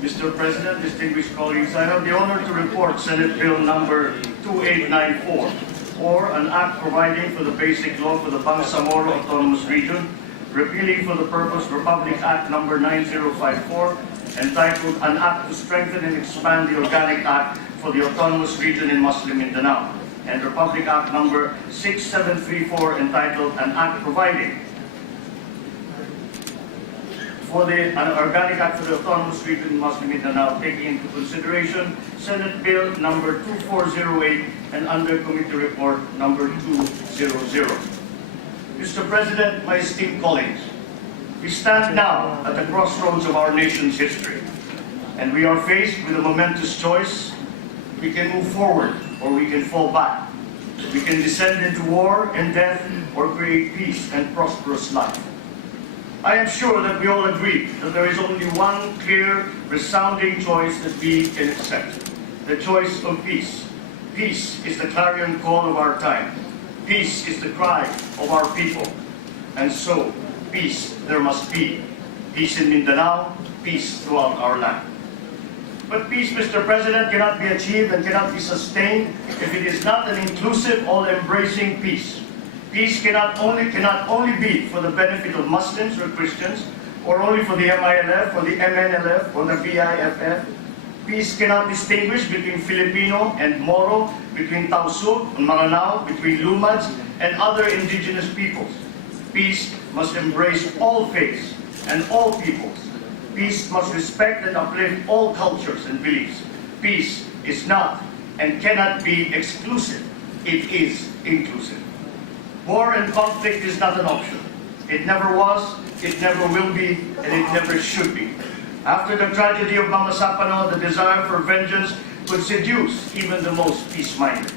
Mr. President, distinguished colleagues, I have the honor to report Senate Bill number 2894, or an act providing for the basic law for the Bangsamoro Autonomous Region, repealing for the purpose Republic Act number 9054, entitled An Act to Strengthen and Expand the Organic Act for the Autonomous Region in Muslim Mindanao, and Republic Act number 6734, entitled An Act Providing for the Organic Act for the Autonomous Region in Muslim Mindanao, taking into consideration Senate Bill number 2408 and under Committee Report number 200. Mr. President, my esteemed colleagues, we stand now at the crossroads of our nation's history, and we are faced with a momentous choice. We can move forward or we can fall back. We can descend into war and death or create peace and prosperous life. I am sure that we all agree that there is only one clear, resounding choice that we can accept: the choice of peace. Peace is the clarion call of our time. Peace is the cry of our people. And so, peace there must be. Peace in Mindanao, peace throughout our land. But peace, Mr. President, cannot be achieved and cannot be sustained if it is not an inclusive, all-embracing peace. Peace cannot only be for the benefit of Muslims or Christians, or only for the MILF, or the MNLF, or the BIFF. Peace cannot distinguish between Filipino and Moro, between Tausug and Maranao, between Lumads and other indigenous peoples. Peace must embrace all faiths and all peoples. Peace must respect and uplift all cultures and beliefs. Peace is not and cannot be exclusive. It is inclusive. War and conflict is not an option. It never was, it never will be, and it never should be. After the tragedy of Mama Sapano, the desire for vengeance could seduce even the most peace-minded.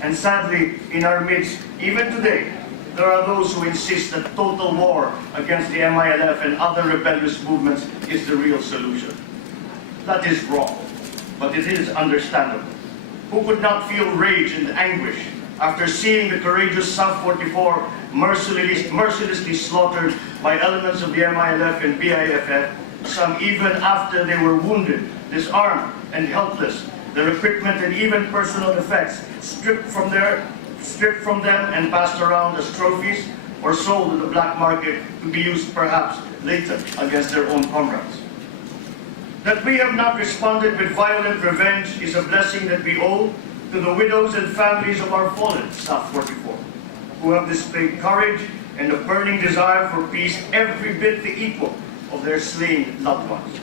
And sadly, in our midst, even today, there are those who insist that total war against the MILF and other rebellious movements is the real solution. That is wrong, but it is understandable. Who could not feel rage and anguish after seeing the courageous South 44 mercilessly slaughtered by elements of the MILF and BIFF, some even after they were wounded, disarmed, and helpless, their equipment and even personal effects stripped from them and passed around as trophies or sold in the black market to be used perhaps later against their own comrades. That we have not responded with violent revenge is a blessing that we owe to the widows and families of our fallen South 44, who have displayed courage and a burning desire for peace every bit the equal of their slain loved ones.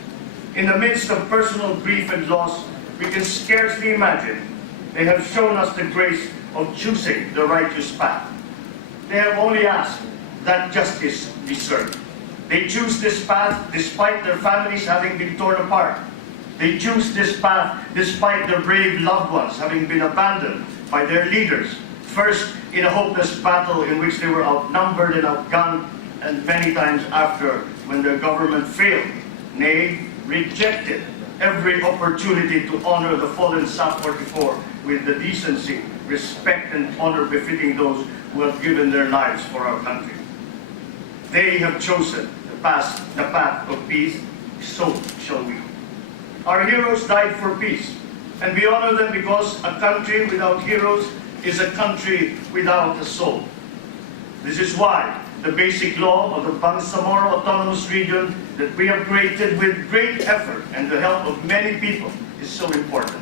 In the midst of personal grief and loss, we can scarcely imagine they have shown us the grace of choosing the righteous path. They have only asked that justice be served. They choose this path despite their families having been torn apart. They choose this path despite their brave loved ones having been abandoned by their leaders, first in a hopeless battle in which they were outnumbered and outgunned, and many times after, when their government failed, nay, rejected every opportunity to honor the fallen South 44 with the decency, respect, and honor befitting those who have given their lives for our country. They have chosen the path of peace, so shall we. Our heroes died for peace, and we honor them because a country without heroes is a country without a soul. This is why the basic law of the Bangsamoro Autonomous Region that we have created with great effort and the help of many people is so important.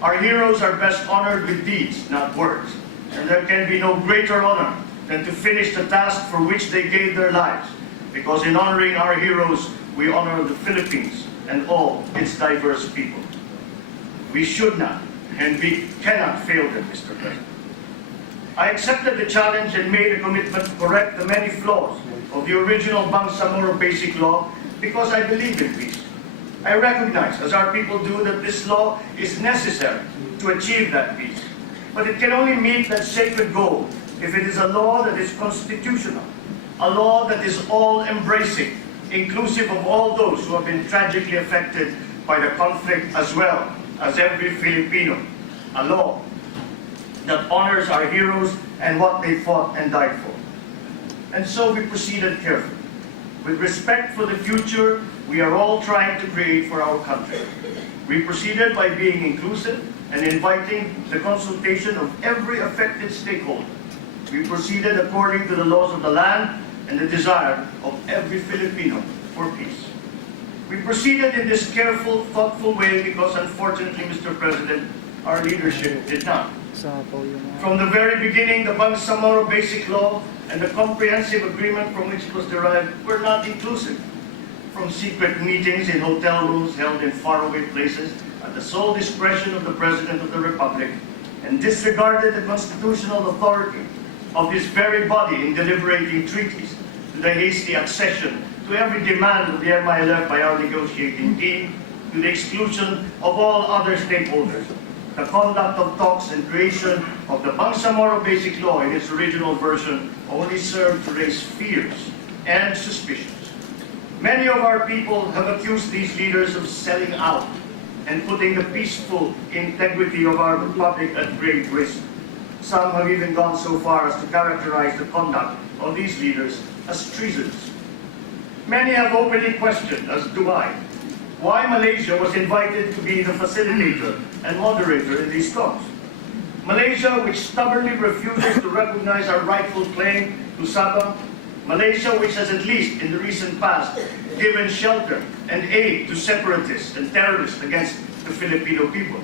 Our heroes are best honored with deeds, not words, and there can be no greater honor than to finish the task for which they gave their lives, because in honoring our heroes, we honor the Philippines and all its diverse people. We should not and we cannot fail them, Mr. President. I accepted the challenge and made a commitment to correct the many flaws of the original Bangsamoro Basic Law because I believe in peace. I recognize, as our people do, that this law is necessary to achieve that peace. But it can only meet that sacred goal if it is a law that is constitutional, a law that is all-embracing, inclusive of all those who have been tragically affected by the conflict as well as every Filipino, a law that honors our heroes and what they fought and died for. And so we proceeded carefully, with respect for the future we are all trying to create for our country. We proceeded by being inclusive and inviting the consultation of every affected stakeholder. We proceeded according to the laws of the land and the desire of every Filipino for peace. We proceeded in this careful, thoughtful way because, unfortunately, Mr. President, our leadership did not. From the very beginning, the Bangsamoro Basic Law and the comprehensive agreement from which it was derived were not inclusive. From secret meetings in hotel rooms held in faraway places at the sole discretion of the President of the Republic, and disregarded the constitutional authority of this very body in deliberating treaties, to the hasty accession to every demand of the MILF by our negotiating team, to the exclusion of all other stakeholders. The conduct of talks and creation of the Bangsamoro Basic Law in its original version only served to raise fears and suspicions. Many of our people have accused these leaders of selling out and putting the peaceful integrity of our republic at great risk. Some have even gone so far as to characterize the conduct of these leaders as treasonous. Many have openly questioned, as do I, why Malaysia was invited to be the facilitator and moderator in these talks. Malaysia, which stubbornly refuses to recognize our rightful claim to Sabah, Malaysia, which has at least in the recent past given shelter and aid to separatists and terrorists against the Filipino people.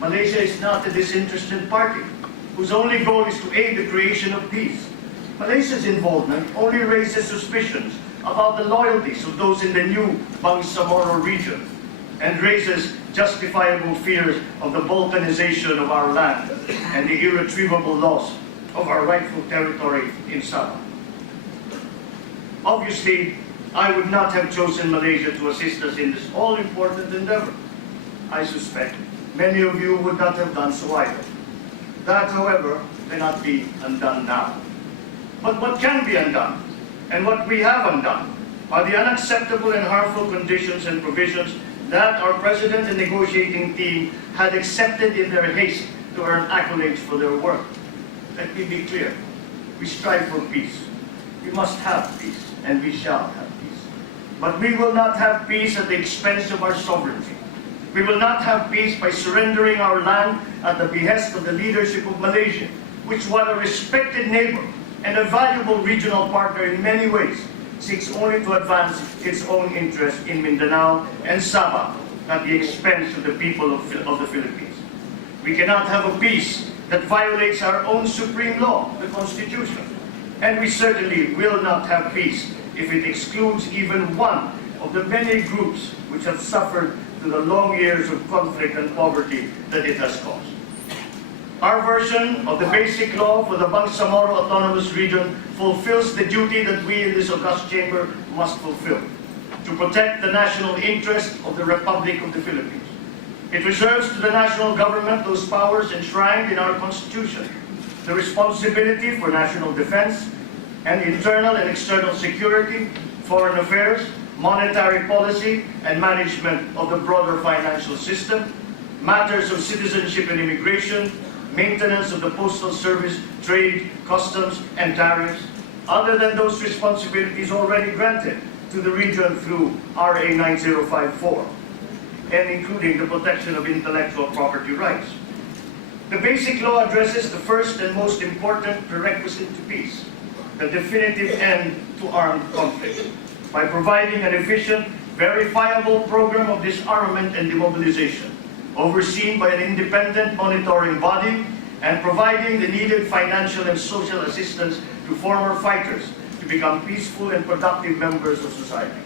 Malaysia is not a disinterested party whose only goal is to aid the creation of peace. Malaysia's involvement only raises suspicions about the loyalties of those in the new Bangsamoro region and raises justifiable fears of the balkanization of our land and the irretrievable loss of our rightful territory in Sabah. Obviously, I would not have chosen Malaysia to assist us in this all-important endeavor. I suspect many of you would not have done so either. That, however, cannot be undone now. But what can be undone, and what we have undone, are the unacceptable and harmful conditions and provisions that our President and negotiating team had accepted in their haste to earn accolades for their work. Let me be clear. We strive for peace. We must have peace, and we shall have peace. But we will not have peace at the expense of our sovereignty. We will not have peace by surrendering our land at the behest of the leadership of Malaysia, which, while a respected neighbor and a valuable regional partner in many ways, seeks only to advance its own interests in Mindanao and Sabah at the expense of the people of the Philippines. We cannot have a peace that violates our own supreme law, the Constitution. And we certainly will not have peace if it excludes even one of the many groups which have suffered through the long years of conflict and poverty that it has caused. Our version of the basic law for the Bangsamoro Autonomous Region fulfills the duty that we in this august chamber must fulfill, to protect the national interest of the Republic of the Philippines. It reserves to the national government those powers enshrined in our Constitution: the responsibility for national defense and internal and external security, foreign affairs, monetary policy, and management of the broader financial system, matters of citizenship and immigration, maintenance of the postal service, trade, customs, and tariffs, other than those responsibilities already granted to the region through RA 9054, and including the protection of intellectual property rights. The basic law addresses the first and most important prerequisite to peace, the definitive end to armed conflict, by providing an efficient, verifiable program of disarmament and demobilization, overseen by an independent monitoring body, and providing the needed financial and social assistance to former fighters to become peaceful and productive members of society.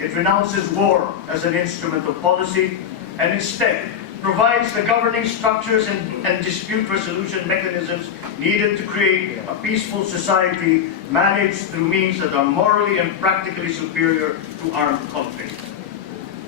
It renounces war as an instrument of policy and instead provides the governing structures and dispute resolution mechanisms needed to create a peaceful society managed through means that are morally and practically superior to armed conflict.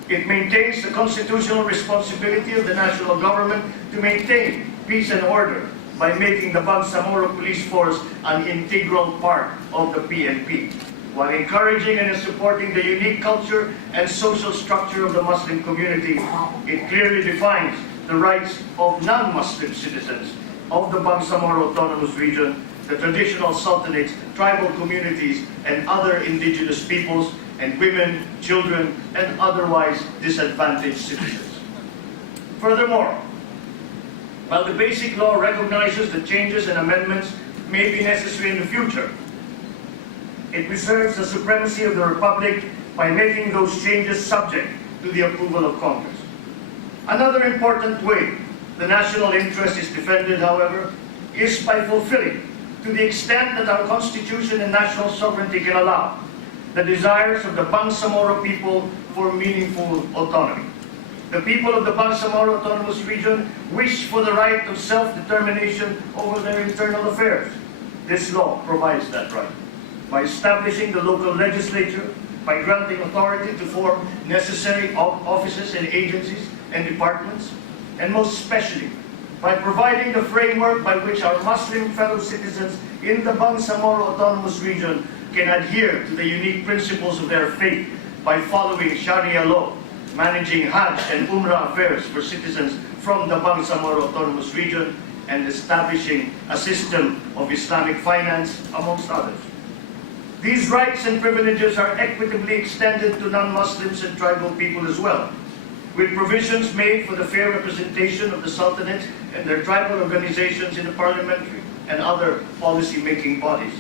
It maintains the constitutional responsibility of the national government to maintain peace and order by making the Bangsamoro Police Force an integral part of the PNP, while encouraging and supporting the unique culture and social structure of the Muslim community. It clearly defines the rights of non-Muslim citizens of the Bangsamoro Autonomous Region, the traditional sultanates, tribal communities, and other indigenous peoples, and women, children, and otherwise disadvantaged citizens. Furthermore, while the Basic Law recognizes that changes and amendments may be necessary in the future, it reserves the supremacy of the Republic by making those changes subject to the approval of Congress. Another important way the national interest is defended, however, is by fulfilling, to the extent that our Constitution and national sovereignty can allow, the desires of the Bangsamoro people for meaningful autonomy. The people of the Bangsamoro Autonomous Region wish for the right of self-determination over their internal affairs. This law provides that right by establishing the local legislature, by granting authority to form necessary offices and agencies and departments, and most especially by providing the framework by which our Muslim fellow citizens in the Bangsamoro Autonomous Region can adhere to the unique principles of their faith by following Sharia law, managing Hajj and Umrah affairs for citizens from the Bangsamoro Autonomous Region, and establishing a system of Islamic finance, amongst others. These rights and privileges are equitably extended to non-Muslims and tribal people as well, with provisions made for the fair representation of the sultanates and their tribal organizations in the parliamentary and other policy-making bodies.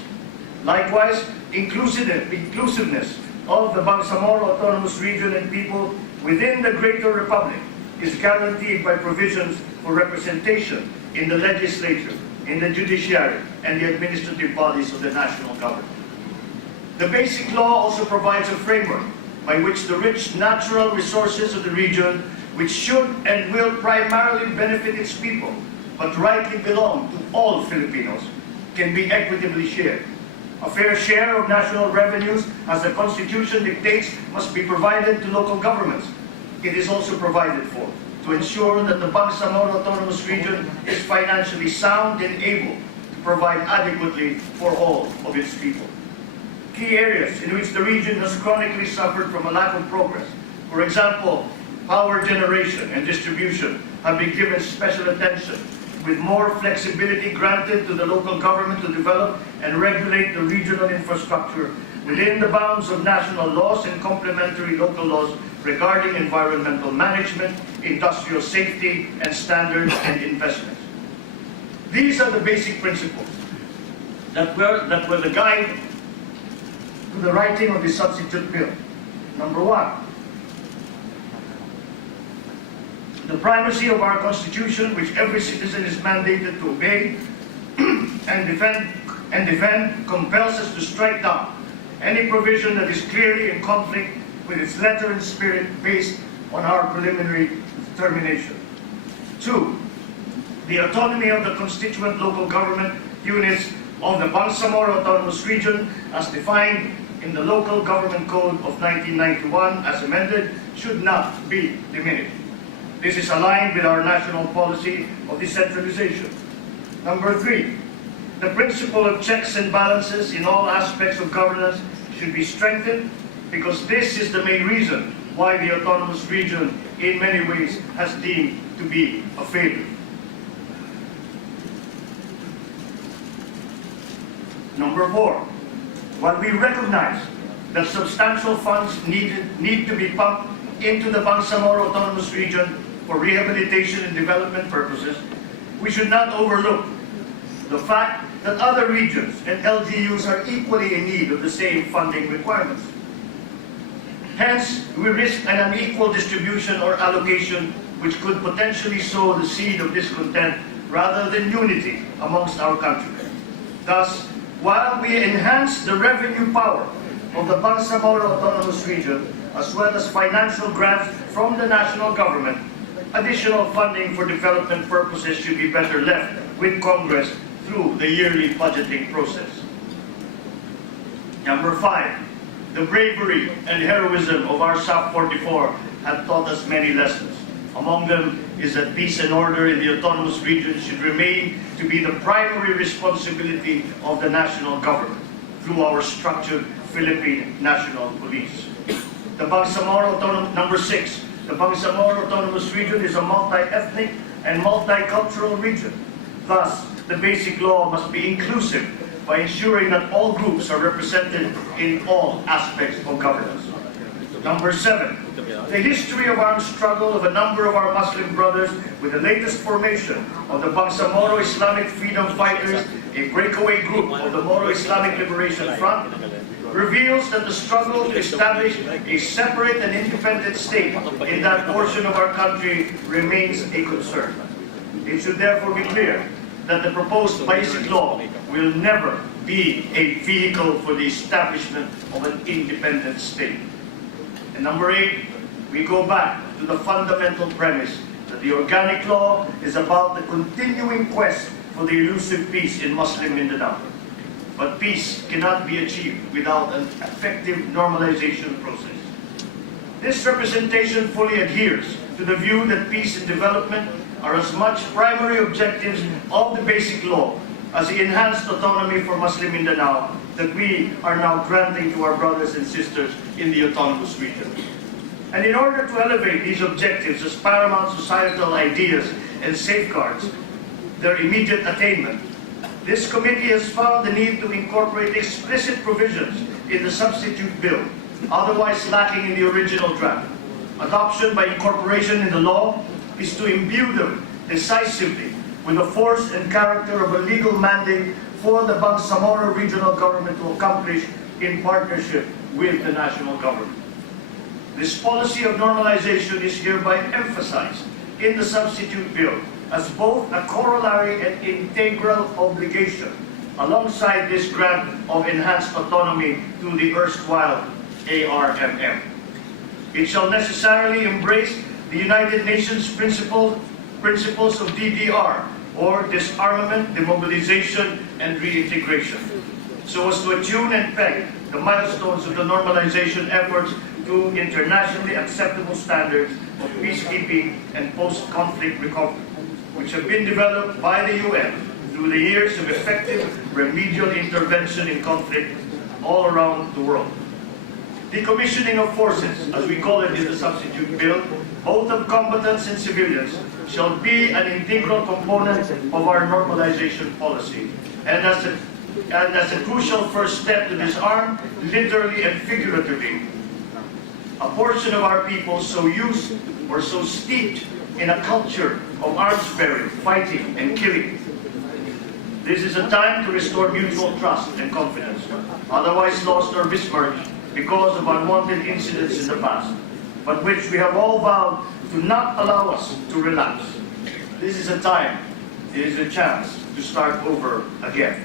Likewise, inclusiveness of the Bangsamoro Autonomous Region and people within the Greater Republic is guaranteed by provisions for representation in the legislature, in the judiciary, and the administrative bodies of the national government. The Basic Law also provides a framework by which the rich natural resources of the region, which should and will primarily benefit its people, but rightly belong to all Filipinos, can be equitably shared. A fair share of national revenues, as the Constitution dictates, must be provided to local governments. It is also provided for to ensure that the Bangsamoro Autonomous Region is financially sound and able to provide adequately for all of its people. Key areas in which the region has chronically suffered from a lack of progress, for example, power generation and distribution, have been given special attention, with more flexibility granted to the local government to develop and regulate the regional infrastructure within the bounds of national laws and complementary local laws regarding environmental management, industrial safety, and standards and investments. These are the basic principles that were the guide to the writing of the substitute bill. Number one, the primacy of our Constitution, which every citizen is mandated to obey and defend, compels us to strike down any provision that is clearly in conflict with its letter and spirit based on our preliminary determination. Two, the autonomy of the constituent local government units of the Bangsamoro Autonomous Region, as defined in the Local Government Code of 1991 as amended, should not be diminished. This is aligned with our national policy of decentralization. Number three, the principle of checks and balances in all aspects of governance should be strengthened, because this is the main reason why the autonomous region in many ways has deemed to be a failure. Number four, while we recognize that substantial funds need to be pumped into the Bangsamoro Autonomous Region for rehabilitation and development purposes, we should not overlook the fact that other regions and LGUs are equally in need of the same funding requirements. Hence, we risk an unequal distribution or allocation which could potentially sow the seed of discontent rather than unity amongst our countrymen. Thus, while we enhance the revenue power of the Bangsamoro Autonomous Region, as well as financial grants from the national government, additional funding for development purposes should be better left with Congress through the yearly budgeting process. Number five, the bravery and heroism of our SAP 44 have taught us many lessons. Among them is that peace and order in the autonomous region should remain to be the primary responsibility of the national government through our structured Philippine National Police. The Bangsamoro Number six, the Bangsamoro Autonomous Region is a multi-ethnic and multicultural region. Thus, the Basic Law must be inclusive by ensuring that all groups are represented in all aspects of governance. Number 7, the history of armed struggle of a number of our Muslim brothers with the latest formation of the Bangsamoro Islamic Freedom Fighters, a breakaway group of the Moro Islamic Liberation Front, reveals that the struggle to establish a separate and independent state in that portion of our country remains a concern. It should therefore be clear that the proposed basic law will never be a vehicle for the establishment of an independent state. And number 8, we go back to the fundamental premise that the organic law is about the continuing quest for the elusive peace in Muslim Mindanao. But peace cannot be achieved without an effective normalization process. This representation fully adheres to the view that peace and development are as much primary objectives of the basic law as the enhanced autonomy for Muslim Mindanao that we are now granting to our brothers and sisters in the autonomous region. And in order to elevate these objectives as paramount societal ideas and safeguards their immediate attainment, this committee has found the need to incorporate explicit provisions in the substitute bill, otherwise lacking in the original draft. Adoption by incorporation in the law is to imbue them decisively with the force and character of a legal mandate for the Bangsamoro regional government to accomplish in partnership with the national government. This policy of normalization is hereby emphasized in the substitute bill as both a corollary and integral obligation alongside this grant of enhanced autonomy to the erstwhile ARMM. It shall necessarily embrace the United Nations principles of DDR, or disarmament, demobilization, and reintegration, so as to attune and peg the milestones of the normalization efforts to internationally acceptable standards of peacekeeping and post-conflict recovery, which have been developed by the UN through the years of effective remedial intervention in conflict all around the world. Decommissioning of forces, as we call it in the substitute bill, both of combatants and civilians, shall be an integral component of our normalization policy, and as a crucial first step to disarm, literally and figuratively, a portion of our people so used or so steeped in a culture of arms bearing, fighting, and killing. This is a time to restore mutual trust and confidence, otherwise lost or besmirched because of unwanted incidents in the past, but which we have all vowed to not allow us to relapse. This is a time, it is a chance to start over again.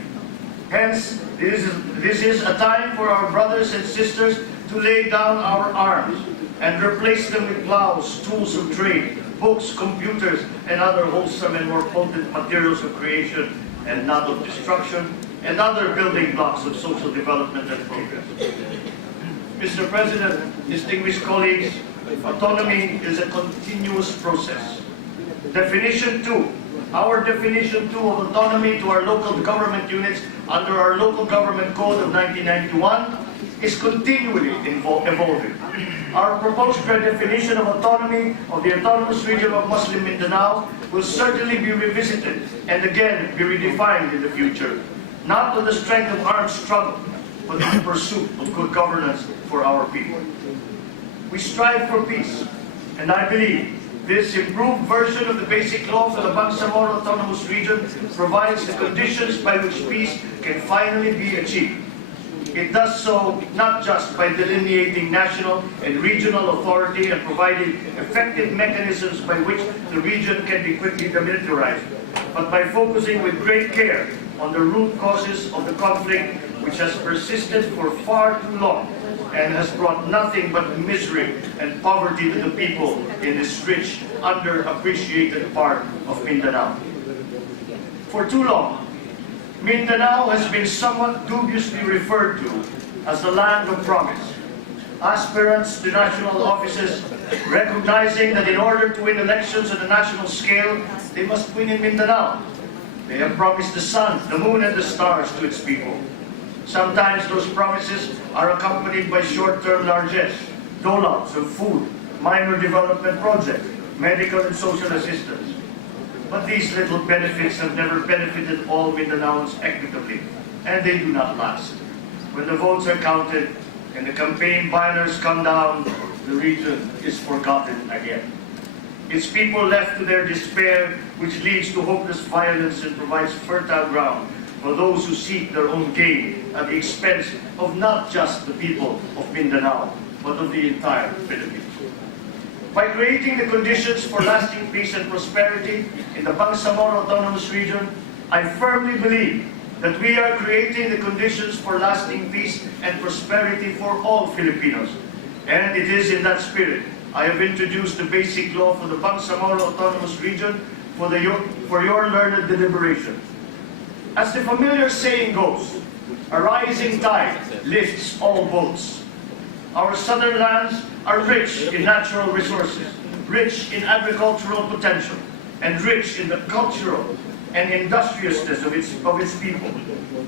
Hence, this is a time for our brothers and sisters to lay down our arms and replace them with plows, tools of trade, books, computers, and other wholesome and more potent materials of creation and not of destruction, and other building blocks of social development and progress. Mr. President, distinguished colleagues, autonomy is a continuous process. Definition 2. Our definition 2 of autonomy to our local government units under our Local Government Code of 1991 is continually evolving. Our proposed redefinition of autonomy of the autonomous region of Muslim Mindanao will certainly be revisited and again be redefined in the future, not on the strength of armed struggle, but in the pursuit of good governance for our people. We strive for peace, and I believe this improved version of the basic law for the Bangsamoro Autonomous Region provides the conditions by which peace can finally be achieved. It does so not just by delineating national and regional authority and providing effective mechanisms by which the region can be quickly demilitarized, but by focusing with great care on the root causes of the conflict, which has persisted for far too long and has brought nothing but misery and poverty to the people in this rich, underappreciated part of Mindanao. For too long, Mindanao has been somewhat dubiously referred to as the land of promise. Aspirants to national offices recognizing that in order to win elections on a national scale, they must win in Mindanao. They have promised the sun, the moon, and the stars to its people. Sometimes those promises are accompanied by short-term largesse, doles of food, minor development projects, medical and social assistance. But these little benefits have never benefited all Mindanaoans equitably, and they do not last. When the votes are counted and the campaign banners come down, the region is forgotten again. It's people left to their despair, which leads to hopeless violence and provides fertile ground for those who seek their own gain at the expense of not just the people of Mindanao, but of the entire Philippines. By creating the conditions for lasting peace and prosperity in the Bangsamoro Autonomous Region, I firmly believe that we are creating the conditions for lasting peace and prosperity for all Filipinos. And it is in that spirit I have introduced the basic law for the Bangsamoro Autonomous Region for your learned deliberation. As the familiar saying goes, a rising tide lifts all boats. Our southern lands are rich in natural resources, rich in agricultural potential, and rich in the cultural and industriousness of its people.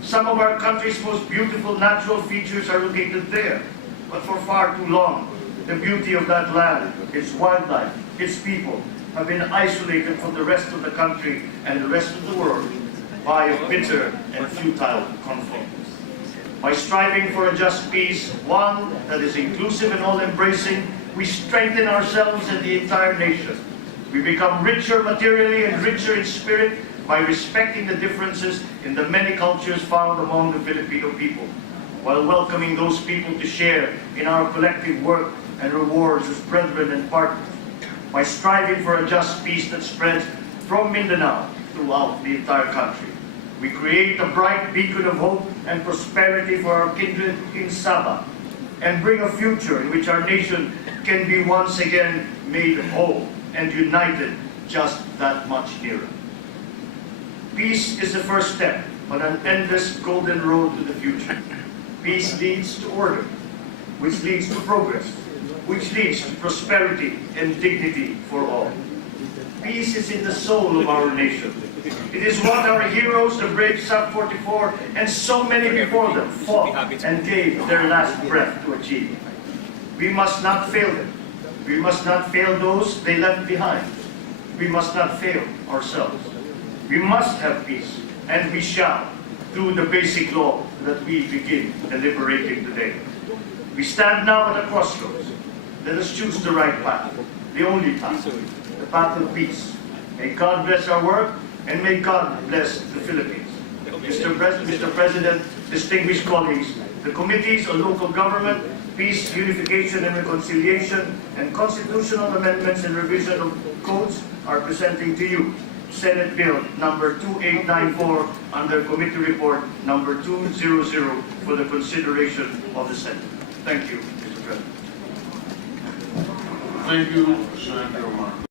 Some of our country's most beautiful natural features are located there, but for far too long, the beauty of that land, its wildlife, its people, have been isolated from the rest of the country and the rest of the world by a bitter and futile conflict. By striving for a just peace, one that is inclusive and all-embracing, we strengthen ourselves and the entire nation. We become richer materially and richer in spirit by respecting the differences in the many cultures found among the Filipino people, while welcoming those people to share in our collective work and rewards as brethren and partners. By striving for a just peace that spreads from Mindanao throughout the entire country, we create a bright beacon of hope and prosperity for our kindred in Sabah, and bring a future in which our nation can be once again made whole and united just that much nearer. Peace is the first step on an endless golden road to the future. Peace leads to order, which leads to progress, which leads to prosperity and dignity for all. Peace is in the soul of our nation. It is what our heroes, the brave Sub-44, and so many before them fought and gave their last breath to achieve. We must not fail them. We must not fail those they left behind. We must not fail ourselves. We must have peace, and we shall, through the basic law that we begin deliberating today. We stand now at a crossroads. Let us choose the right path, the only path, the path of peace. May God bless our work, and may God bless the Philippines. Mr. President, distinguished colleagues, the Committees on Local Government, Peace, Unification and Reconciliation, and Constitutional Amendments and Revision of Codes are presenting to you Senate Bill number 2894 under Committee Report number 200 for the consideration of the Senate. Thank you, Mr. President. Thank you, Senator